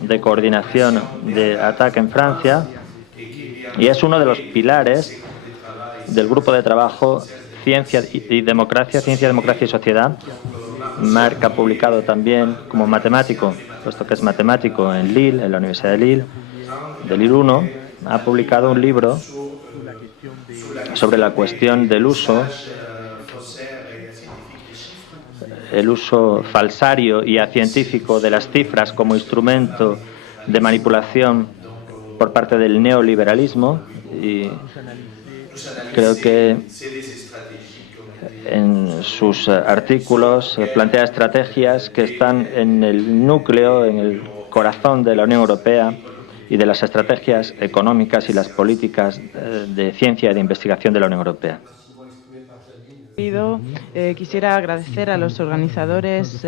de coordinación de ataque en Francia y es uno de los pilares del grupo de trabajo Ciencia y Democracia, Ciencia, Democracia y Sociedad. Marc ha publicado también como matemático, puesto que es matemático en Lille, en la Universidad de Lille 1, ha publicado un libro sobre la cuestión del uso, el uso falsario y acientífico de las cifras como instrumento de manipulación por parte del neoliberalismo, y creo que en sus artículos plantea estrategias que están en el núcleo, en el corazón de la Unión Europea y de las estrategias económicas y las políticas de ciencia y de investigación de la Unión Europea. Quisiera agradecer a los organizadores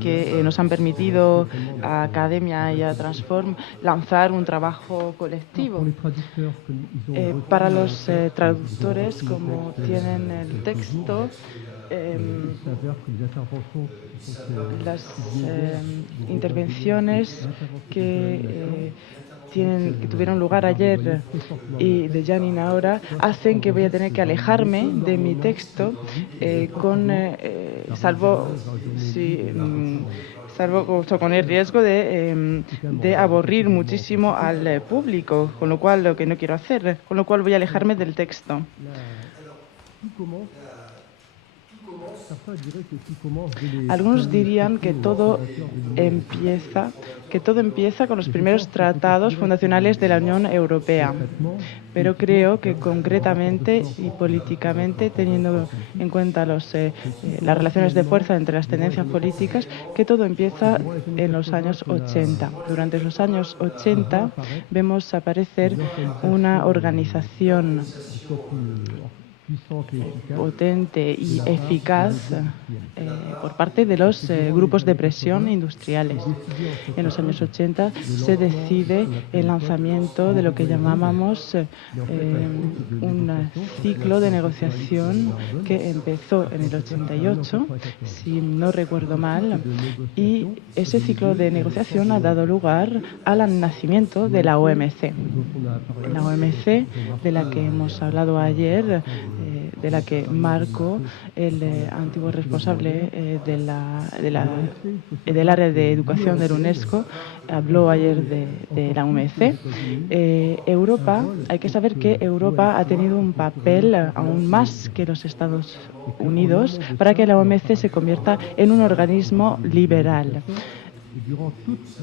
que nos han permitido a Academia y a Transform lanzar un trabajo colectivo. Para los traductores, como tienen el texto, las intervenciones que tuvieron lugar ayer y de Janine ahora hacen que voy a tener que alejarme de mi texto salvo con el riesgo de aburrir muchísimo al público, con lo cual lo que no quiero hacer, con lo cual voy a alejarme del texto. Algunos dirían que todo empieza con los primeros tratados fundacionales de la Unión Europea, pero creo que concretamente y políticamente, teniendo en cuenta las relaciones de fuerza entre las tendencias políticas, que todo empieza en los años 80. Durante los años 80 vemos aparecer una organización potente y eficaz por parte de los grupos de presión industriales. En los años 80 se decide el lanzamiento de lo que llamábamos un ciclo de negociación que empezó en el 88, si no recuerdo mal, y ese ciclo de negociación ha dado lugar al nacimiento de la OMC. La OMC, de la que hemos hablado ayer, de la que Marco, el antiguo responsable del área de educación de la UNESCO, habló ayer de la OMC. Europa, hay que saber que Europa ha tenido un papel aún más que los Estados Unidos para que la OMC se convierta en un organismo liberal.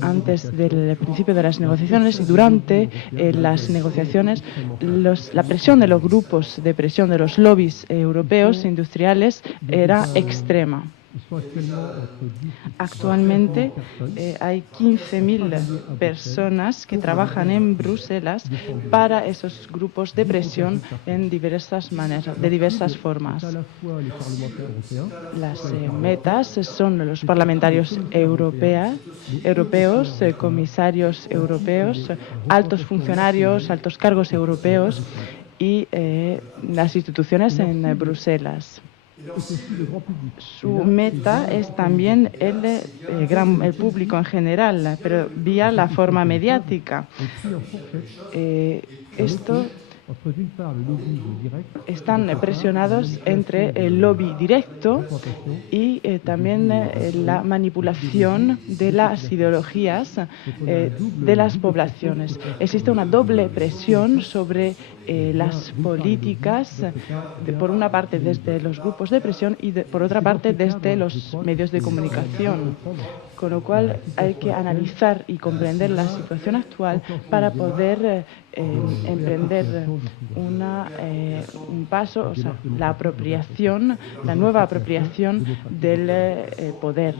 Antes del principio de las negociaciones y durante las negociaciones, la presión de los grupos de presión de los lobbies europeos industriales era extrema. Actualmente hay 15.000 personas que trabajan en Bruselas para esos grupos de presión en diversas maneras, de diversas formas. Las metas son los parlamentarios europeos, comisarios europeos, altos funcionarios, altos cargos europeos y las instituciones en Bruselas. Su meta es también el público en general, pero vía la forma mediática. Están presionados entre el lobby directo y también la manipulación de las ideologías de las poblaciones. Existe una doble presión sobre las políticas, por una parte desde los grupos de presión y por otra parte desde los medios de comunicación. Con lo cual hay que analizar y comprender la situación actual para poder emprender un paso, o sea, la nueva apropiación del poder,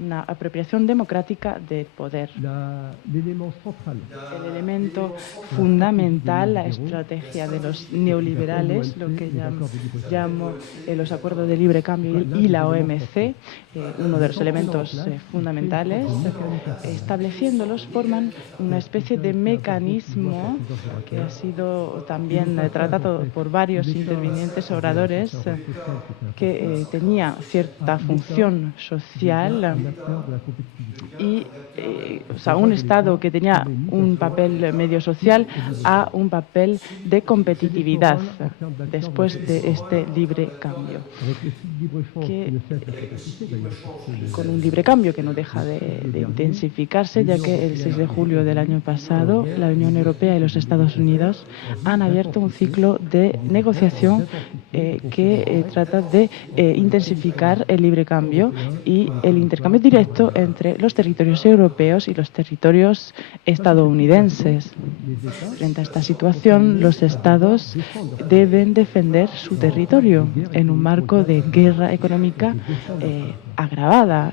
una apropiación democrática del poder. El elemento fundamental, la estrategia estrategia de los neoliberales, lo que llamo los acuerdos de libre cambio y la OMC, uno de los elementos fundamentales. Estableciéndolos forman una especie de mecanismo que ha sido también tratado por varios intervinientes oradores, que tenía cierta función social y o sea, un Estado que tenía un papel medio social a un papel de competitividad después de este libre cambio. Con un libre cambio que no deja de intensificarse, ya que el 6 de julio del año pasado la Unión Europea y los Estados Unidos han abierto un ciclo de negociación que trata de intensificar el libre cambio y el intercambio directo entre los territorios europeos y los territorios estadounidenses. Frente a esta situación, los Estados deben defender su territorio en un marco de guerra económica agravada.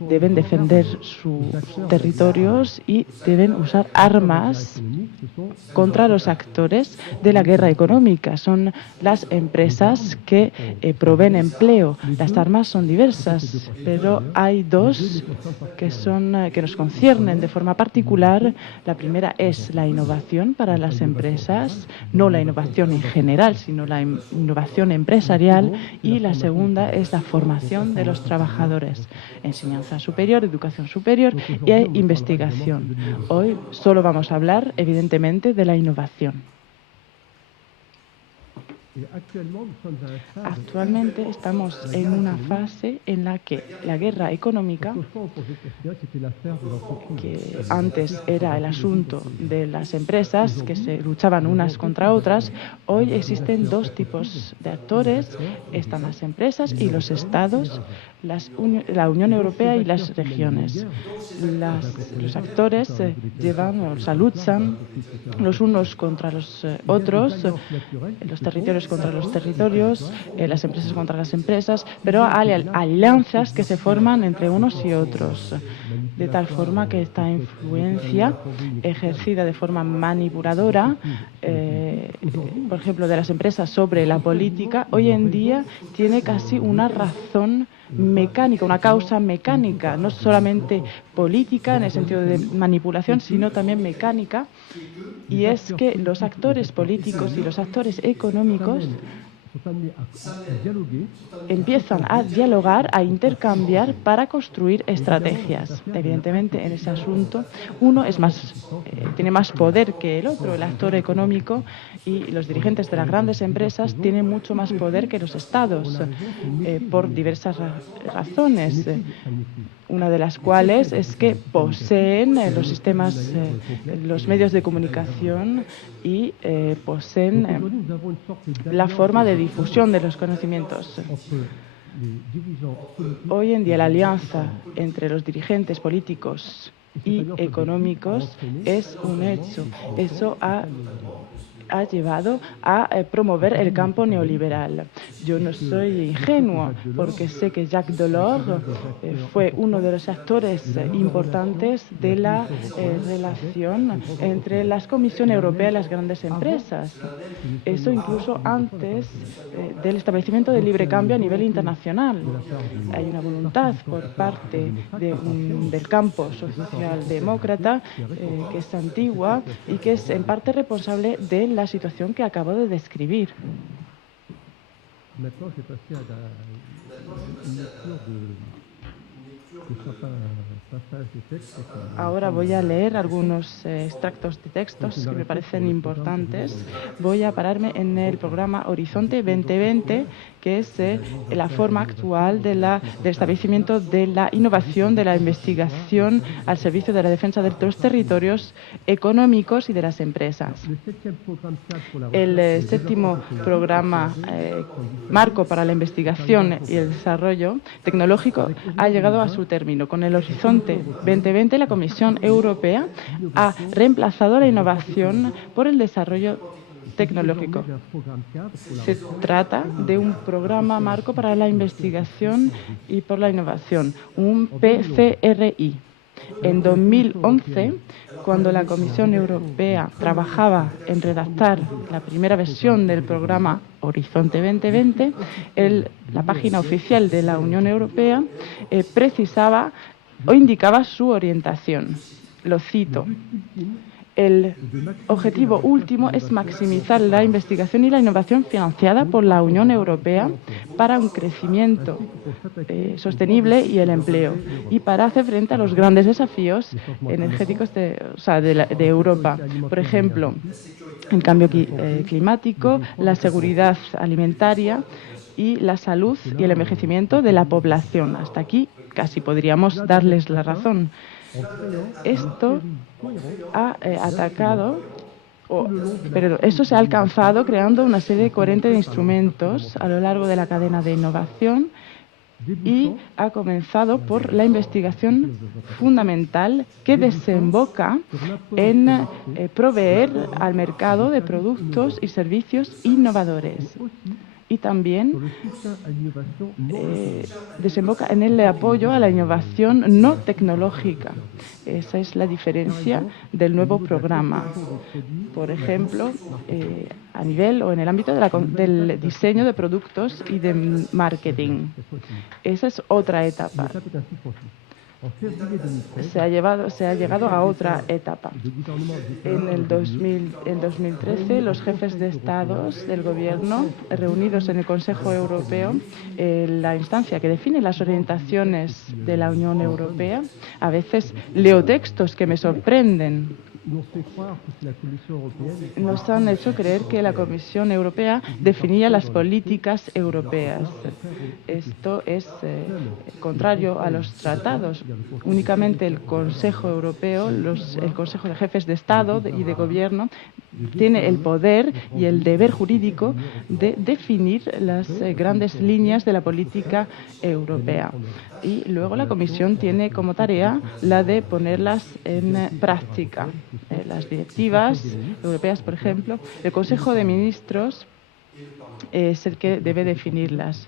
Deben defender sus territorios y deben usar armas contra los actores de la guerra económica. Son las empresas que proveen empleo. Las armas son diversas, pero hay dos que nos conciernen de forma particular. La primera es la innovación para las empresas, no la innovación en general, sino la innovación empresarial, y la segunda es la formación de los trabajadores. Enseñanza superior, educación superior e investigación. Hoy solo vamos a hablar, evidentemente, de la innovación. Actualmente estamos en una fase en la que la guerra económica, que antes era el asunto de las empresas que se luchaban unas contra otras, hoy existen dos tipos de actores. Están las empresas y los estados, la Unión Europea y las regiones. Los actores luchan los unos contra los otros, los territorios contra los territorios, las empresas contra las empresas, pero hay alianzas que se forman entre unos y otros, de tal forma que esta influencia ejercida de forma manipuladora, por ejemplo, de las empresas sobre la política, hoy en día tiene casi una razón mecánica, una causa mecánica, no solamente política en el sentido de manipulación, sino también mecánica, y es que los actores políticos y los actores económicos empiezan a dialogar, a intercambiar para construir estrategias. Evidentemente, en ese asunto, uno es tiene más poder que el otro. El actor económico y los dirigentes de las grandes empresas tienen mucho más poder que los estados, por diversas razones. Una de las cuales es que poseen los sistemas, los medios de comunicación y poseen la forma de difusión de los conocimientos. Hoy en día la alianza entre los dirigentes políticos y económicos es un hecho. Eso ha llevado a promover el campo neoliberal. Yo no soy ingenuo, porque sé que Jacques Delors fue uno de los actores importantes de la relación entre la Comisión Europea y las grandes empresas. Eso incluso antes del establecimiento del libre cambio a nivel internacional. Hay una voluntad por parte del campo socialdemócrata que es antigua y que es en parte responsable de la situación que acabo de describir. Ahora voy a leer algunos extractos de textos que me parecen importantes. Voy a pararme en el programa Horizonte 2020, que es la forma actual del establecimiento de la innovación, de la investigación al servicio de la defensa de los territorios económicos y de las empresas. El séptimo programa marco para la investigación y el desarrollo tecnológico ha llegado a su término. Con el Horizonte 2020, la Comisión Europea ha reemplazado la innovación por el desarrollo tecnológico. Se trata de un programa marco para la investigación y por la innovación, un PCRI. En 2011, cuando la Comisión Europea trabajaba en redactar la primera versión del programa Horizonte 2020, la página oficial de la Unión Europea precisaba o indicaba su orientación. Lo cito. El objetivo último es maximizar la investigación y la innovación financiada por la Unión Europea para un crecimiento sostenible y el empleo, y para hacer frente a los grandes desafíos energéticos de Europa. Por ejemplo, el cambio climático, la seguridad alimentaria y la salud y el envejecimiento de la población. Hasta aquí casi podríamos darles la razón. Esto ha eso se ha alcanzado creando una serie coherente de instrumentos a lo largo de la cadena de innovación, y ha comenzado por la investigación fundamental que desemboca en proveer al mercado de productos y servicios innovadores. Y también desemboca en el apoyo a la innovación no tecnológica. Esa es la diferencia del nuevo programa. Por ejemplo, a nivel o en el ámbito del diseño de productos y de marketing. Esa es otra etapa. Se ha llegado a otra etapa. En 2013, los jefes de Estados del Gobierno, reunidos en el Consejo Europeo, la instancia que define las orientaciones de la Unión Europea, a veces leo textos que me sorprenden. Nos han hecho creer que la Comisión Europea definía las políticas europeas. Esto es contrario a los tratados. Únicamente el Consejo Europeo, el Consejo de Jefes de Estado y de Gobierno, tiene el poder y el deber jurídico de definir las grandes líneas de la política europea. Y luego la Comisión tiene como tarea la de ponerlas en práctica. Las directivas europeas, por ejemplo, el Consejo de Ministros es el que debe definirlas.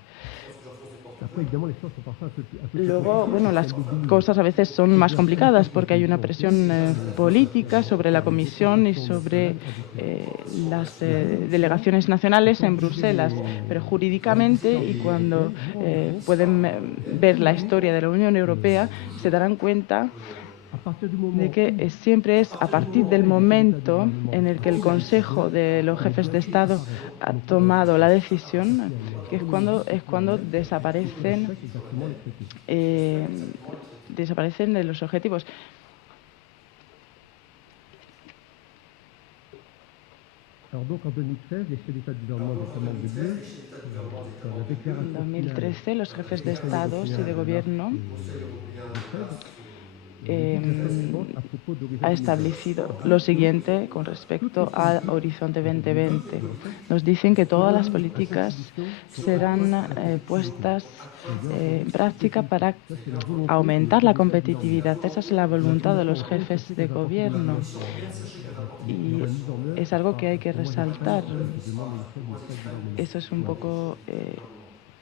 Luego, bueno, las cosas a veces son más complicadas porque hay una presión política sobre la Comisión y sobre las delegaciones nacionales en Bruselas, pero jurídicamente, y cuando pueden ver la historia de la Unión Europea, se darán cuenta de que siempre es a partir del momento en el que el Consejo de los Jefes de Estado ha tomado la decisión, que es cuando desaparecen de los objetivos. En 2013, los jefes de Estados y de Gobierno ha establecido lo siguiente con respecto al Horizonte 2020. Nos dicen que todas las políticas serán puestas en práctica para aumentar la competitividad. Esa es la voluntad de los jefes de gobierno y es algo que hay que resaltar. Eso es un poco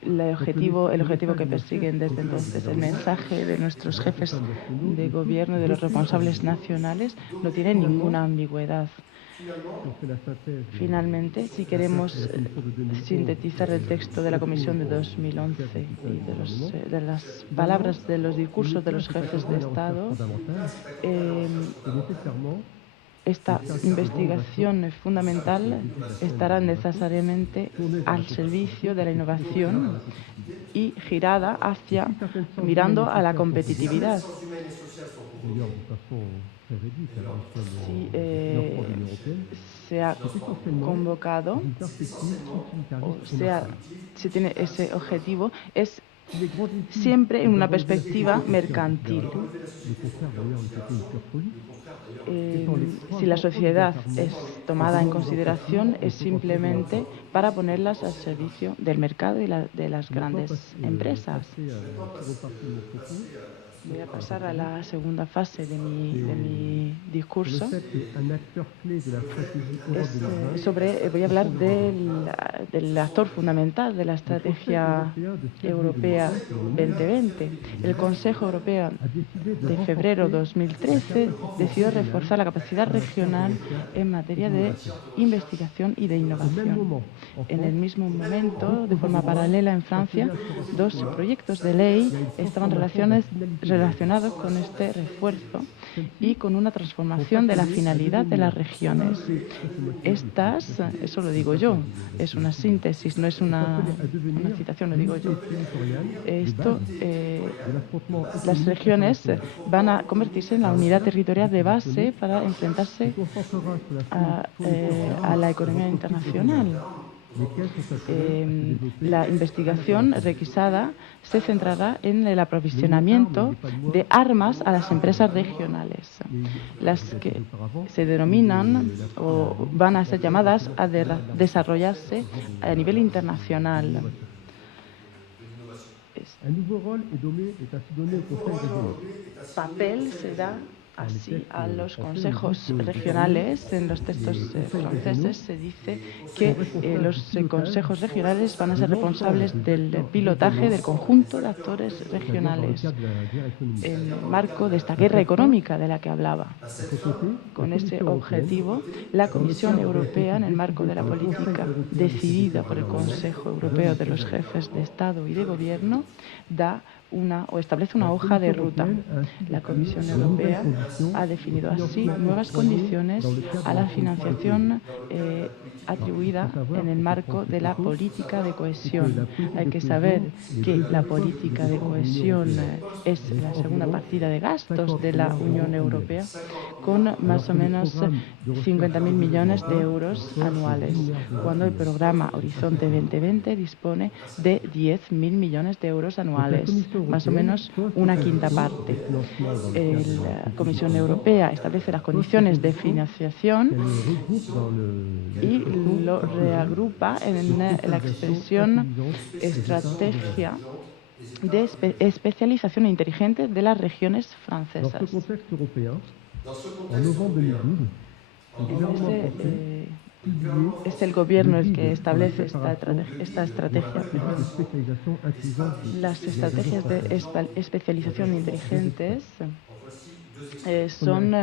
el objetivo que persiguen desde entonces. El mensaje de nuestros jefes de gobierno y de los responsables nacionales no tiene ninguna ambigüedad. Finalmente, si queremos sintetizar el texto de la Comisión de 2011 y de las palabras de los discursos de los jefes de Estado, esta investigación fundamental estará necesariamente al servicio de la innovación y girada mirando a la competitividad. Se ha convocado, si tiene ese objetivo, es siempre en una perspectiva mercantil. Si la sociedad es tomada en consideración, es simplemente para ponerlas al servicio del mercado y de las grandes empresas. Voy a pasar a la segunda fase de mi discurso. Voy a hablar del actor fundamental de la Estrategia Europea 2020. El Consejo Europeo de febrero de 2013 decidió reforzar la capacidad regional en materia de investigación y de innovación. En el mismo momento, de forma paralela en Francia, dos proyectos de ley estaban relacionados con este refuerzo y con una transformación de la finalidad de las regiones. Estas, eso lo digo yo, es una síntesis, no es una citación, lo digo yo. Las regiones van a convertirse en la unidad territorial de base para enfrentarse a la economía internacional. La investigación requisada se centrará en el aprovisionamiento de armas a las empresas regionales, las que se denominan o van a ser llamadas a desarrollarse a nivel internacional. Papel se da así a los consejos regionales. En los textos franceses se dice que los consejos regionales van a ser responsables del pilotaje del conjunto de actores regionales en el marco de esta guerra económica de la que hablaba. Con ese objetivo, la Comisión Europea, en el marco de la política decidida por el Consejo Europeo de los Jefes de Estado y de Gobierno, establece una hoja de ruta. La Comisión Europea ha definido así nuevas condiciones a la financiación atribuida en el marco de la política de cohesión. Hay que saber que la política de cohesión es la segunda partida de gastos de la Unión Europea, con más o menos 50.000 millones de euros anuales, cuando el programa Horizonte 2020 dispone de 10.000 millones de euros anuales, más o menos una quinta parte. La Comisión Europea establece las condiciones de financiación y lo reagrupa en la expresión estrategia de especialización inteligente de las regiones francesas. Es el gobierno el que establece esta estrategia. Las estrategias de especialización inteligentes son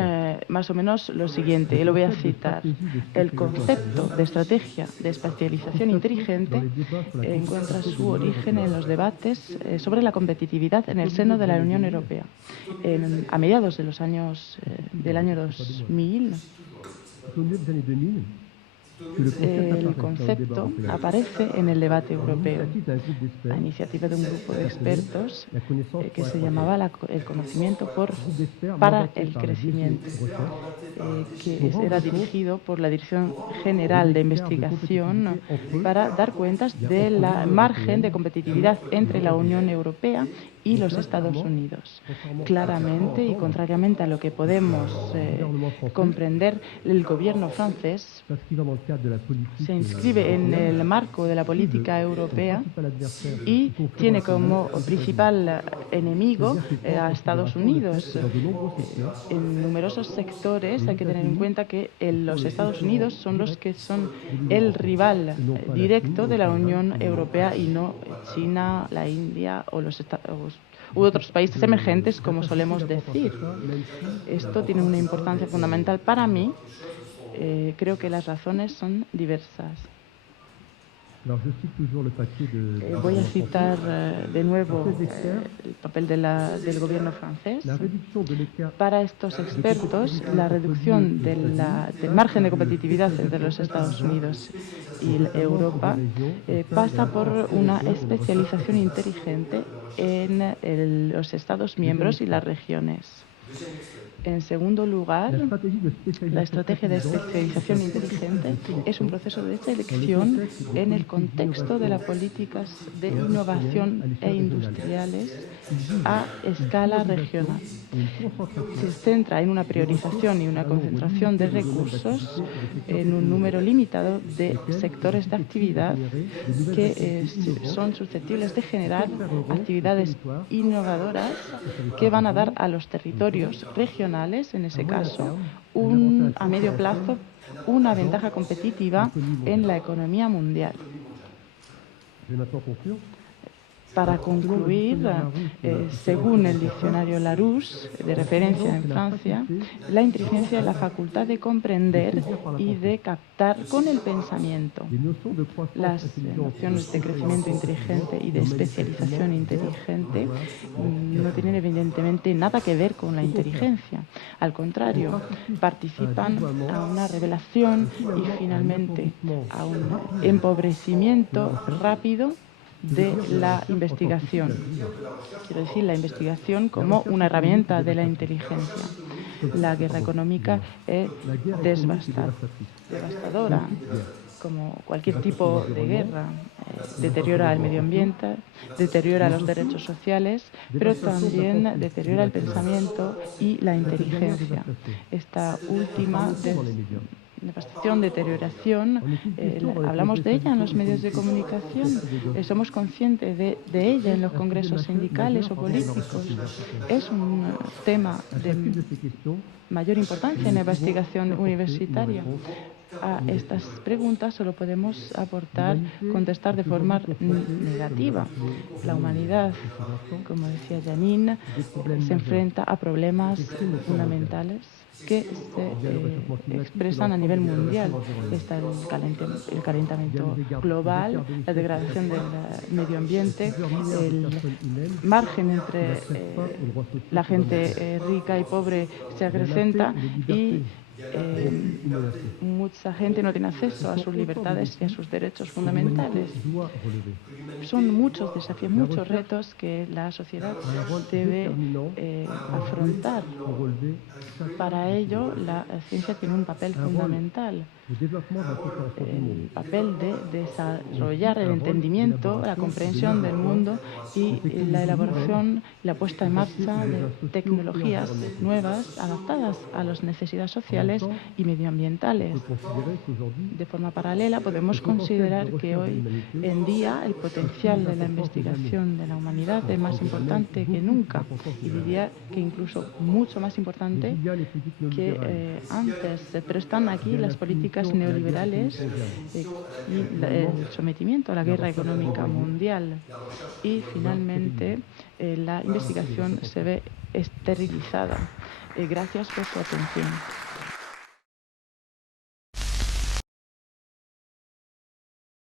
más o menos lo siguiente, y lo voy a citar. El concepto de estrategia de especialización inteligente encuentra su origen en los debates sobre la competitividad en el seno de la Unión Europea. A mediados de los años del año 2000, el concepto aparece en el debate europeo a iniciativa de un grupo de expertos que se llamaba el conocimiento para el crecimiento, que era dirigido por la Dirección General de Investigación para dar cuentas del margen de competitividad entre la Unión Europea y los Estados Unidos. Claramente y contrariamente a lo que podemos comprender, el gobierno francés se inscribe en el marco de la política europea y tiene como principal enemigo a Estados Unidos. En numerosos sectores hay que tener en cuenta que los Estados Unidos son los que son el rival directo de la Unión Europea y no China, la India o u otros países emergentes, como solemos decir. Esto tiene una importancia fundamental para mí. Creo que las razones son diversas. Voy a citar de nuevo el papel del gobierno francés. Para estos expertos, la reducción del margen de competitividad entre los Estados Unidos y Europa pasa por una especialización inteligente en los Estados miembros y las regiones. En segundo lugar, la estrategia de especialización inteligente es un proceso de selección en el contexto de las políticas de innovación e industriales a escala regional. Se centra en una priorización y una concentración de recursos en un número limitado de sectores de actividad que son susceptibles de generar actividades innovadoras que van a dar a los territorios regionales, en ese caso, a medio plazo, una ventaja competitiva en la economía mundial. Para concluir, según el diccionario Larousse, de referencia en Francia, la inteligencia es la facultad de comprender y de captar con el pensamiento. Las nociones de crecimiento inteligente y de especialización inteligente no tienen evidentemente nada que ver con la inteligencia. Al contrario, participan a una revelación y finalmente a un empobrecimiento rápido de la investigación. Quiero decir, la investigación como una herramienta de la inteligencia. La guerra económica es devastadora, como cualquier tipo de guerra. Deteriora el medio ambiente, deteriora los derechos sociales, pero también deteriora el pensamiento y la inteligencia. Esta última devastación, deterioración, hablamos de ella en los medios de comunicación, somos conscientes de ella en los congresos sindicales o políticos. Es un tema de mayor importancia en la investigación universitaria. A estas preguntas solo podemos contestar de forma negativa. La humanidad, como decía Janine, se enfrenta a problemas fundamentales que se expresan a nivel mundial. Está el calentamiento global, la degradación del medio ambiente, el margen entre la gente rica y pobre se acrecenta y mucha gente no tiene acceso a sus libertades y a sus derechos fundamentales. Son muchos desafíos, muchos retos que la sociedad debe afrontar. Para ello, la ciencia tiene un papel fundamental. El papel de desarrollar el entendimiento, la comprensión del mundo y la elaboración y la puesta en marcha de tecnologías nuevas adaptadas a las necesidades sociales y medioambientales. De forma paralela, podemos considerar que hoy en día el potencial de la investigación de la humanidad es más importante que nunca, y diría que incluso mucho más importante que antes. Pero están aquí las políticas neoliberales y el sometimiento a la guerra económica mundial. Y finalmente la investigación se ve esterilizada. Gracias por su atención.